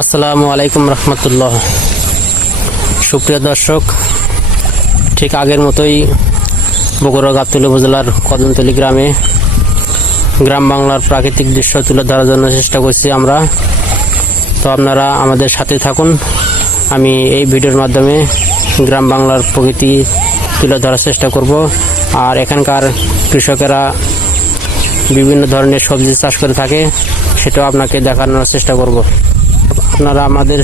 আসসালামু আলাইকুম রহমতুল্লাহ। সুপ্রিয় দর্শক, ঠিক আগের মতোই বগুড়া গাবতলী উপজেলার কদমতলী গ্রামে গ্রাম বাংলার প্রাকৃতিক দৃশ্য তুলে ধরার জন্য চেষ্টা করছি আমরা। তো আপনারা আমাদের সাথে থাকুন। আমি এই ভিডিওর মাধ্যমে গ্রাম বাংলার প্রকৃতি তুলে ধরার চেষ্টা করব। আর এখানকার কৃষকেরা বিভিন্ন ধরনের সবজি চাষ করে থাকে, সেটাও আপনাকে দেখানোর চেষ্টা করব। আপনারা আমাদের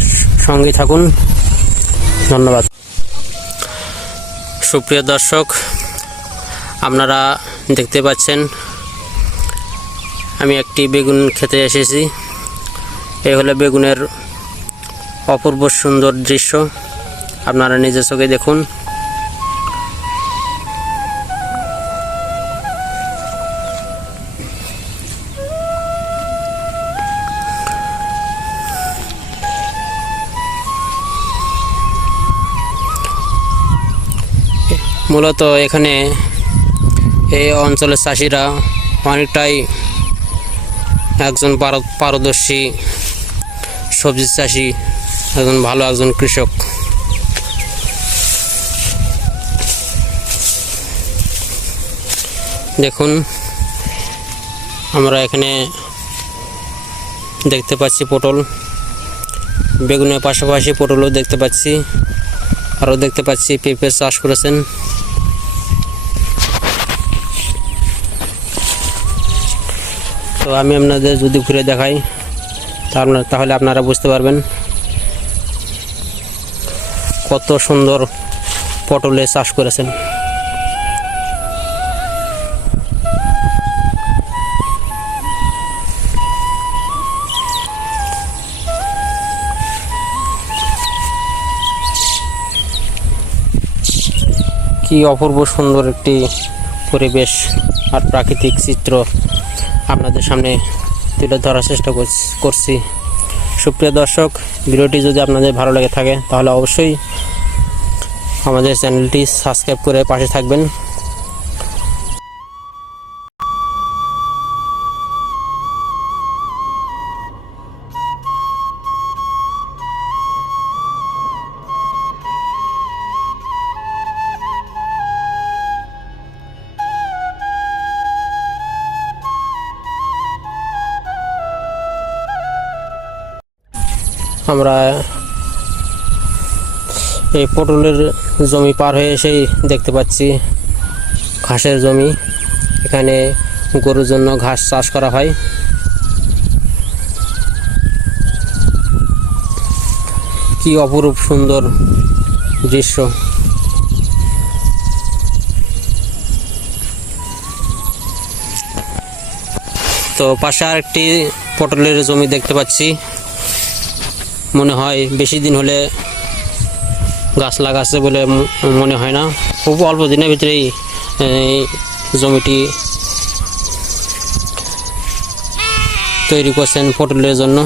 সঙ্গে থাকুন। ধন্যবাদ। সুপ্রিয় দর্শক, আপনারা দেখতে পাচ্ছেন, আমি একটি বেগুন খেতে এসেছি। এ হলো বেগুনের অপূর্ব সুন্দর দৃশ্য। আপনারা নিজের চোখে দেখুন। মূলত এখানে এই অঞ্চলের চাষিরা অনেকটাই একজন পার- পারদর্শী সবজি চাষি, একজন ভালো একজন কৃষক। দেখুন, আমরা এখানে দেখতে পাচ্ছি পটল। বেগুনের পাশাপাশি পটলও দেখতে পাচ্ছি। আরও দেখতে পাচ্ছি পেঁপে চাষ করেছেন। তো আমি আপনাদের যদি ঘুরে দেখাই তাহলে আপনারা বুঝতে পারবেন কত সুন্দর পটলে চাষ করেছেন। কি অপূর্ব সুন্দর একটি পরিবেশ আর প্রাকৃতিক চিত্র। আপনাদের সামনে তুলে ধরার চেষ্টা করছি- সুপ্রিয় দর্শক, ভিডিওটি যদি আপনাদের ভালো লেগে থাকে, তাহলে অবশ্যই আমাদের চ্যানেলটি সাবস্ক্রাইব করে পাশে থাকবেন। আমরা এই পটলের জমি পার হয়ে এসেই দেখতে পাচ্ছি ঘাসের জমি। এখানে গরুর জন্য ঘাস চাষ করা হয়। কি অপরূপ সুন্দর দৃশ্য। তো পাশে আরেকটি পটলের জমি দেখতে পাচ্ছি। মনে হয় বেশি দিন হলে গাছ লাগাচ্ছে বলে মনে হয় না। খুব অল্প দিনের ভিতরেই জমিটি তৈরি করছেন পটলের জন্য।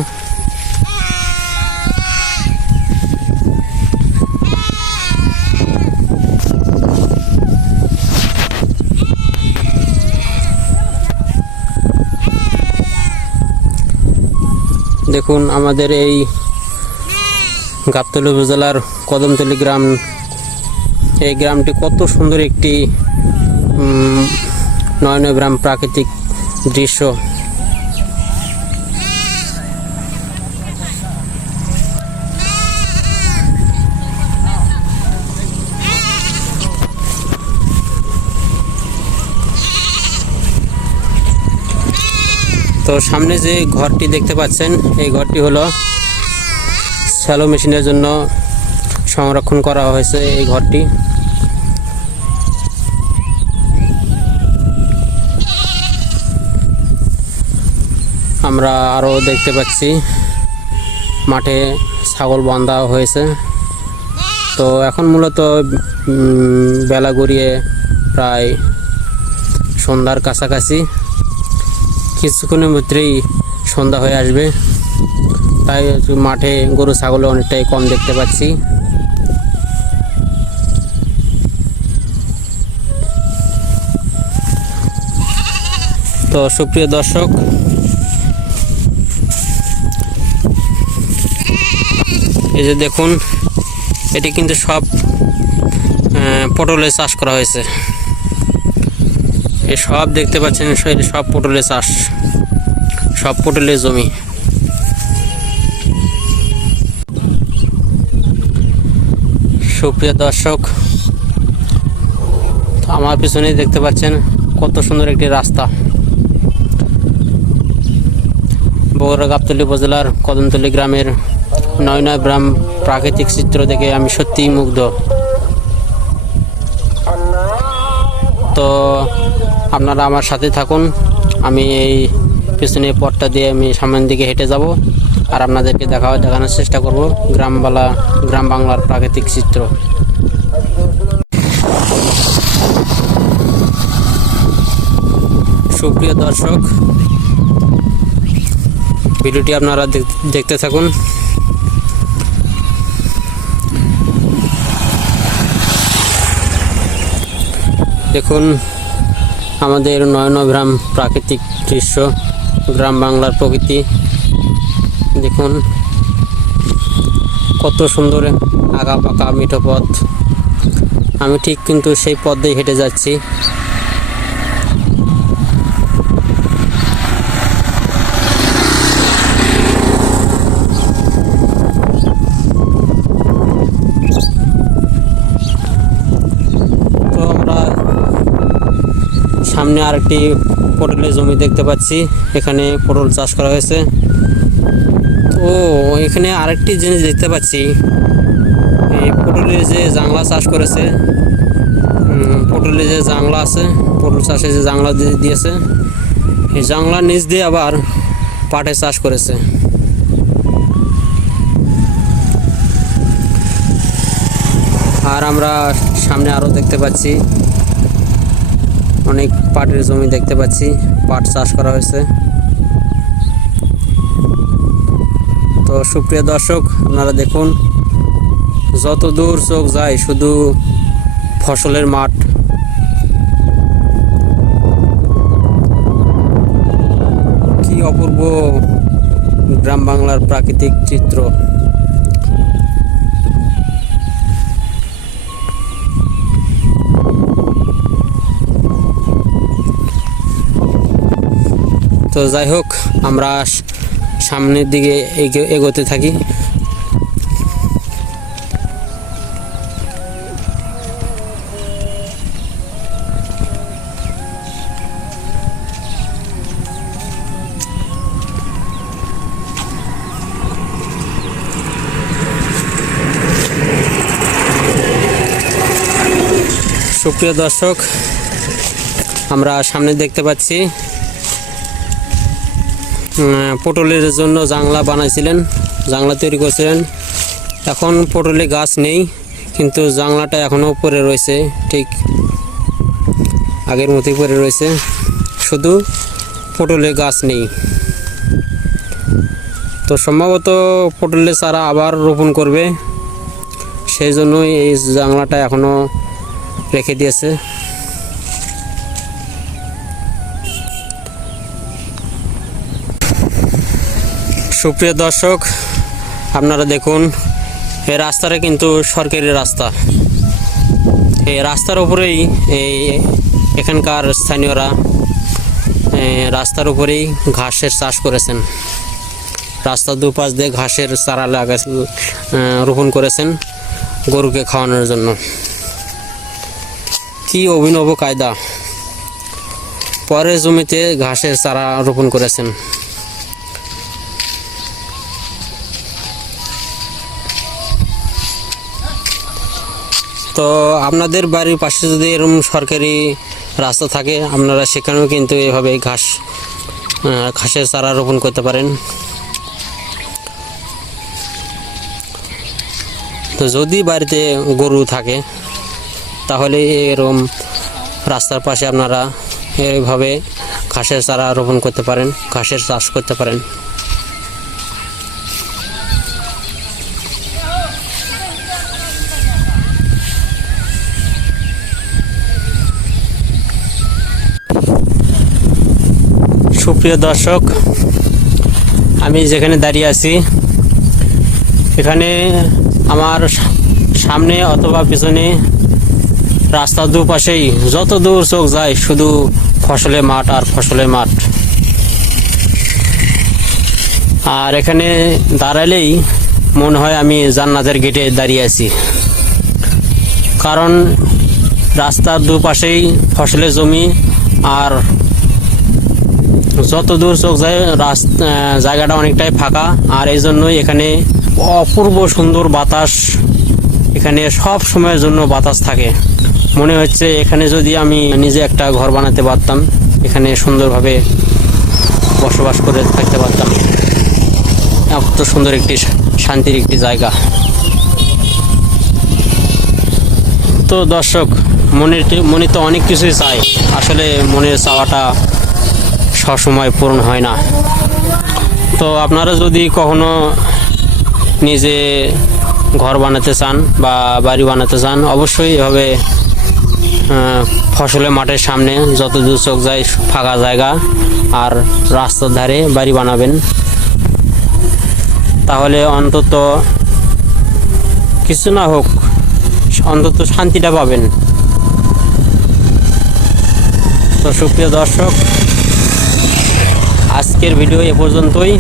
দেখুন, আমাদের এই গাবতলী উপজেলার কদমতলী গ্রাম। এই গ্রামটি কত সুন্দর একটি নয়নগ্রাম প্রাকৃতিক দৃশ্য। তো সামনে যে ঘরটি দেখতে পাচ্ছেন, এই ঘরটি হলো শ্যালো মেশিনের জন্য সংরক্ষণ করা হয়েছে এই ঘরটি। আমরা আরও দেখতে পাচ্ছি, মাঠে ছাগল বান্ধা হয়েছে। তো এখন মূলত বেলা গড়িয়ে প্রায় সন্ধ্যার কাছাকাছি। কিছুক্ষণের মধ্যেই সন্ধ্যা হয়ে আসবে। তাই মাঠে গরু ছাগল অনেকটাই কম দেখতে পাচ্ছি। তো সুপ্রিয় দর্শক এই যে দেখুন এটি কিন্তু সব আহ, পটলের চাষ করা হয়েছে। এই সব দেখতে পাচ্ছেন সব পটলের চাষ সব পটলের জমি। সুপ্রিয় দর্শক, আমার পিছনেই দেখতে পাচ্ছেন কত সুন্দর একটি রাস্তা। বগুড়া গাবতলী উপজেলার কদমতলী গ্রামের নয় নয় গ্রাম প্রাকৃতিক চিত্র দেখে আমি সত্যিই মুগ্ধ। তো আপনারা আমার সাথে থাকুন, আমি এই পিছনে পথটা দিয়ে আমি সামনের দিকে হেঁটে যাব। আর আপনাদেরকে দেখা দেখানোর চেষ্টা করব গ্রামবালা, গ্রাম বাংলার প্রাকৃতিক চিত্র। সুপ্রিয় দর্শক, ভিডিওটি আপনারা দেখ- দেখতে থাকুন। দেখুন, আমাদের নয়নগ্রাম প্রাকৃতিক দৃশ্য, গ্রাম বাংলার প্রকৃতি। দেখুন, কত সুন্দর আঁকা পাকা মিঠো পথ। আমি ঠিক কিন্তু সেই পথ হেঁটে যাচ্ছি। সামনে আরেকটি পটলের জমি দেখতে পাচ্ছি। এখানে পটল চাষ করা হয়েছে। ও, এখানে আরেকটি জিনিস দেখতে পাচ্ছি। এই পটলের যে জাংলা চাষ করেছে পটলের যে জাংলা আছে, পটল চাষে যে জাংলা দিয়ে- দিয়েছে, এই জাংলার নিচ দিয়ে আবার পাটে চাষ করেছে। আর আমরা সামনে আরও দেখতে পাচ্ছি, অনেক পাটের জমি দেখতে পাচ্ছি, পাট চাষ করা হয়েছে। তো সুপ্রিয় দর্শক, আপনারা দেখুন, যত দূর চোখ যায় শুধু ফসলের মাঠ। কি অপূর্ব গ্রাম বাংলার প্রাকৃতিক চিত্র। তো যাই হোক, আমরা সামনের দিকে এগো- এগোতে থাকি। সুপ্রিয় দর্শক আমরা সামনে দেখতে পাচ্ছি পটলের জন্য জাংলা বানাইছিলেন, জাংলা তৈরি করছিলেন। এখন পটলে গাছ নেই, কিন্তু জাংলাটা এখনও পরে রয়েছে, ঠিক আগের মতোই পরে রয়েছে। শুধু পটলে গাছ নেই। তো সম্ভবত পটলে চারা আবার রোপণ করবে, সেই জন্যই এই জাংলাটা এখনও রেখে দিয়েছে। সুপ্রিয় দর্শক, আপনারা দেখুন এই রাস্তাটা কিন্তু সরকারি রাস্তা। এই রাস্তার উপরেই এই এখানকার স্থানীয়রা রাস্তার উপরেই ঘাসের চাষ করেছেন। রাস্তার দুপাশ দিয়ে ঘাসের চারা লাগা রোপণ করেছেন গরুকে খাওয়ানোর জন্য। কি অভিনব কায়দা! পরের জমিতে ঘাসের চারা রোপণ করেছেন। তো আপনাদের বাড়ির পাশে যদি এরকম সরকারি রাস্তা থাকে, আপনারা সেখানেও কিন্তু এভাবে ঘাস ঘাসের চারা রোপণ করতে পারেন। তো যদি বাড়িতে গরু থাকে, তাহলে এরকম রাস্তার পাশে আপনারা এইভাবে ঘাসের চারা রোপণ করতে পারেন, ঘাসের চাষ করতে পারেন। সুপ্রিয় দর্শক, আমি যেখানে দাঁড়িয়ে আছি, এখানে আমার সামনে অথবা পিছনে রাস্তার দুপাশেই যত দূর চোখ যায় শুধু ফসলে মাঠ আর ফসলে মাঠ। আর এখানে দাঁড়ালেই মনে হয় আমি জান্নাতের গেটে দাঁড়িয়ে আছি। কারণ রাস্তার দুপাশেই ফসলের জমি আর যত দূর চোখ যায়, রাস্তা জায়গাটা অনেকটাই ফাঁকা। আর এই জন্যই এখানে অপূর্ব সুন্দর বাতাস, এখানে সব সময়ের জন্য বাতাস থাকে। মনে হচ্ছে এখানে যদি আমি নিজে একটা ঘর বানাতে পারতাম, এখানে সুন্দরভাবে বসবাস করে থাকতে পারতাম। এত সুন্দর একটি শান্তির একটি জায়গা। তো দর্শক, মনের মনে তো অনেক কিছুই চায় আসলে মনের চাওয়াটা সবসময় পূরণ হয় না। তো আপনারা যদি কখনো নিজে ঘর বানাতে চান বা বাড়ি বানাতে চান, অবশ্যই এভাবে ফসলের মাঠের সামনে যত দূর চোখ যায় ফাঁকা জায়গা আর রাস্তার ধারে বাড়ি বানাবেন। তাহলে অন্তত কিছু না হোক, অন্তত শান্তিটা পাবেন। তো সুপ্রিয় দর্শক আজকের ভিডিও এ পর্যন্তই।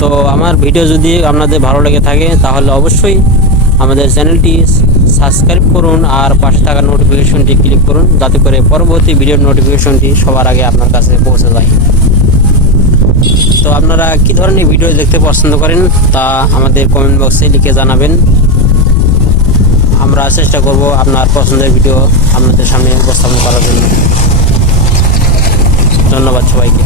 তো আমার ভিডিও যদি আপনাদের ভালো লেগে থাকে, তাহলে অবশ্যই আমাদের চ্যানেলটি সাবস্ক্রাইব করুন আর পাশে থাকা নোটিফিকেশনটি ক্লিক করুন, যাতে করে পরবর্তী ভিডিওর নোটিফিকেশনটি সবার আগে আপনার কাছে পৌঁছে যায়। তো আপনারা কি ধরনের ভিডিও দেখতে পছন্দ করেন, তা আমাদের কমেন্ট বক্সে লিখে জানাবেন। আমরা চেষ্টা করব আপনার পছন্দের ভিডিও আপনাদের সামনে উপস্থাপন করার জন্য। ধন্যবাদ সবাইকে।